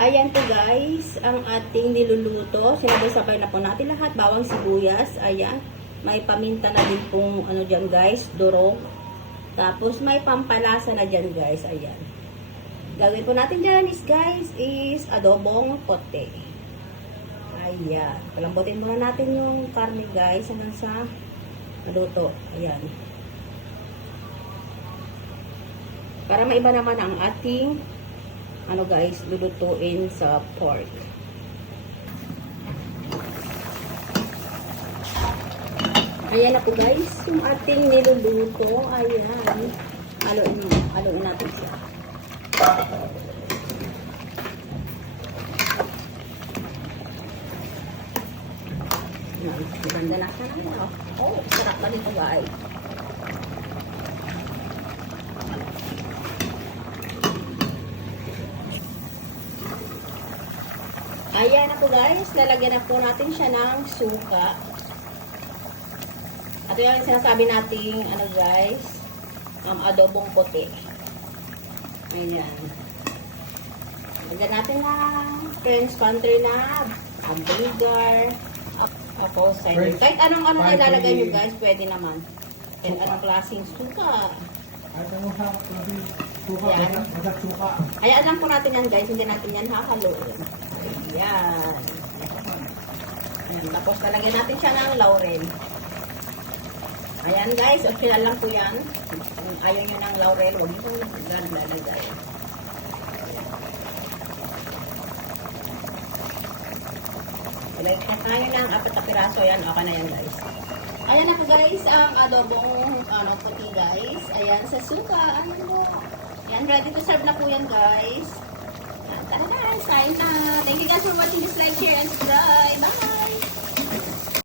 Ayan po guys, ang ating niluluto. Sinabay-sabay na po natin lahat. Bawang sibuyas. Ayan. May paminta na din pong ano dyan guys, durog. Tapos may pampalasa na dyan guys. Ayan. Gagawin po natin dyan is adobong puti. Ayan. Palambutin muna natin yung karne guys hanggang sa maluto. Ayan. Para maiba naman ang ating ano guys, lulutuin sa pork. Ayan na po guys, yung ating niluluto. Ayan. Haluin natin siya. Maganda na siya na. Oh, sarap na dito guys. Ayan na po guys, lalagyan na po natin siya ng suka. At yung sinasabi nating ano guys, adobong puti. Ayan. Lagyan natin ng French country na vinegar, apple cider. Kahit anong ilalagay nyo guys, pwede naman. Kahit anong klaseng suka. Ayan. Hayaan lang po natin yan guys, hindi natin yan hahaluin. Ayan. Ayan. Tapos lalagyan natin siya ng laurel. Ayan guys, optional lang po yan. Kung ayaw nyo ng laurel, huwag nyo lalagay. Ilagay tayo ng 4 na piraso. Ayan, okay na yan guys. Ayan na po guys, ang adobong puti guys. Ayan, sa suka. Ayan po. Ayan, ready to serve na po yan guys. Tara guys, kain na. Thank you guys for watching this live, share, and subscribe.